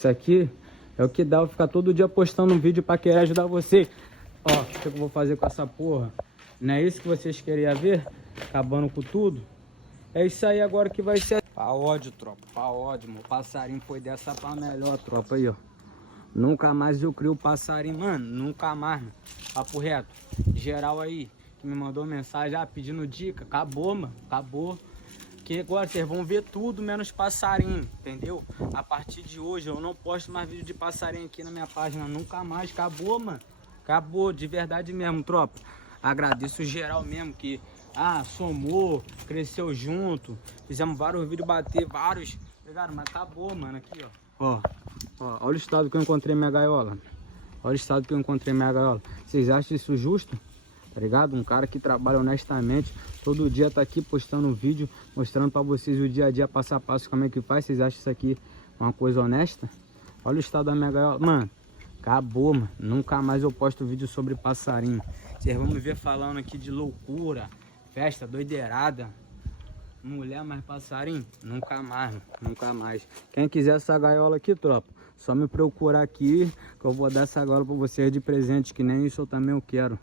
Isso aqui é o que dá eu ficar todo dia postando um vídeo pra querer ajudar você. Ó, o que eu vou fazer com essa porra? Não é isso que vocês queriam ver? Acabando com tudo? É isso aí agora que vai ser. Pra ódio, tropa. Pra ódio, mano. O passarinho foi dessa pra melhor, tropa. Aí, ó. Nunca mais eu crio o passarinho, mano. Nunca mais, mano. Papo reto. Geral aí, que me mandou mensagem, pedindo dica. Acabou, mano. Acabou. Que agora vocês vão ver tudo menos passarinho, entendeu? A partir de hoje eu não posto mais vídeo de passarinho aqui na minha página, nunca mais. Acabou, mano. Acabou, de verdade mesmo, tropa. Agradeço geral mesmo que, somou, cresceu junto. Fizemos vários vídeos, bater vários, ligado? Mas acabou, mano, aqui, ó. Olha o estado que eu encontrei minha gaiola. Olha o estado que eu encontrei minha gaiola. Vocês acham isso justo? Tá ligado? Um cara que trabalha honestamente, todo dia tá aqui postando um vídeo, mostrando pra vocês o dia a dia, passo a passo, como é que faz. Vocês acham isso aqui uma coisa honesta? Olha o estado da minha gaiola. Mano, acabou, mano. Nunca mais eu posto vídeo sobre passarinho. Vocês vão me ver falando aqui de loucura, festa, doideirada. Mulher mais passarinho? Nunca mais, mano. Nunca mais. Quem quiser essa gaiola aqui, tropa, só me procurar aqui, que eu vou dar essa gaiola pra vocês de presente, que nem isso eu também eu quero.